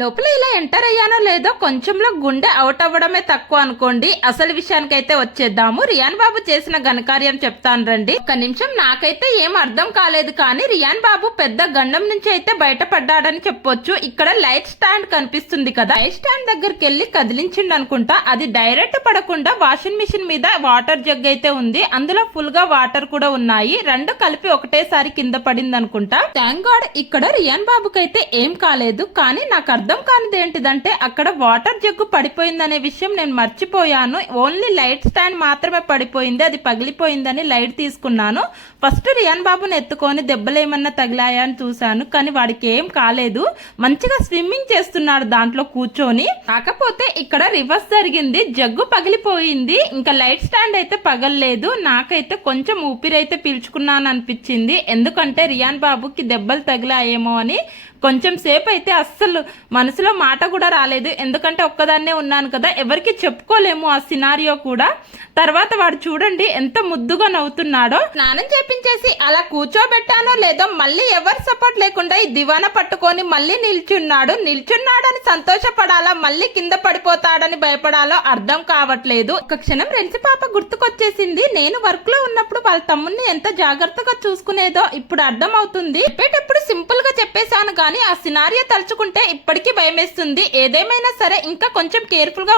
లోపల ఇలా ఎంటర్ అయ్యానో లేదో కొంచెంలో గుండె అవుట్ అవ్వడమే తక్కువ అనుకోండి. అసలు విషయానికైతే వచ్చేద్దాము. రియాన్ బాబు చేసిన ఘనకార్యం చెప్తాను రండి. ఒక నిమిషం నాకైతే ఏం అర్థం కాలేదు కానీ రియాన్ బాబు పెద్ద గండం నుంచి అయితే బయటపడ్డాడని చెప్పొచ్చు. ఇక్కడ లైట్ స్టాండ్ కనిపిస్తుంది కదా. లైట్ స్టాండ్ దగ్గరికి వెళ్ళి కదిలించిండు అనుకుంటా. అది డైరెక్ట్ పడకుండా వాషింగ్ మిషన్ మీద వాటర్ జగ్ అయితే ఉంది. అందులో ఫుల్గా వాటర్ కూడా ఉన్నాయి. రెండు కలిపి ఒకటేసారి కింద పడింది అనుకుంటా థ్యాంక్ గాడ్ ఇక్కడ రియాన్ బాబుకైతే ఏం కాలేదు. కానీ నాకు అర్థం కానిది ఏంటిదంటే అక్కడ వాటర్ జగ్గు పడిపోయిందనే విషయం నేను మర్చిపోయాను. ఓన్లీ లైట్ స్టాండ్ మాత్రమే పడిపోయింది అది పగిలిపోయిందని లైట్ తీసుకున్నాను. ఫస్ట్ రియాన్ బాబుని ఎత్తుకొని దెబ్బలు ఏమన్నా తగిలాయా అని చూశాను కానీ వాడికి ఏం కాలేదు. మంచిగా స్విమ్మింగ్ చేస్తున్నాడు దాంట్లో కూర్చొని. కాకపోతే ఇక్కడ రివర్స్ జరిగింది జగ్గు పగిలిపోయింది. ఇంకా లైట్ స్టాండ్ అయితే పగలలేదు నాకైతే కొంచెం ఊపిరైతే పీల్చుకున్నాను అనిపించింది ఎందుకంటే రియాన్ బాబుకి దెబ్బలు తగిలాయేమో అని కొంచెం సేపు అయితే అస్సలు మనసులో మాట కూడా రాలేదు. ఎందుకంటే ఒక్కదాన్నే ఉన్నాను కదా ఎవరికి చెప్పుకోలేము ఆ సినారియో కూడా. తర్వాత వాడు చూడండి ఎంత ముద్దుగా నవ్వుతున్నాడో. స్నానం చేపించేసి అలా కూర్చోబెట్టానో లేదో మళ్ళీ ఎవరి సపోర్ట్ లేకుండా ఈ దివాన పట్టుకొని మళ్ళీ నిల్చున్నాడు. నిల్చున్నాడని సంతోషపడాలా? మళ్ళీ కింద పడిపోతాడని భయపడాలో అర్థం కావట్లేదు. ఒక క్షణం రెంచి పాప గుర్తుకొచ్చేసింది. నేను వర్క్లో ఉన్నప్పుడు వాళ్ళ తమ్ముడిని ఎంత జాగ్రత్తగా చూసుకునేదో ఇప్పుడు అర్థం అవుతుంది చెప్పేటప్పుడు సింపుల్గా చెప్పేశాను కానీ ఆ సినారియో తలుచుకుంటే ఇప్పటికీ భయమేస్తుంది. ఏదేమైనా సరే ఇంకా కొంచెం కేర్ఫుల్గా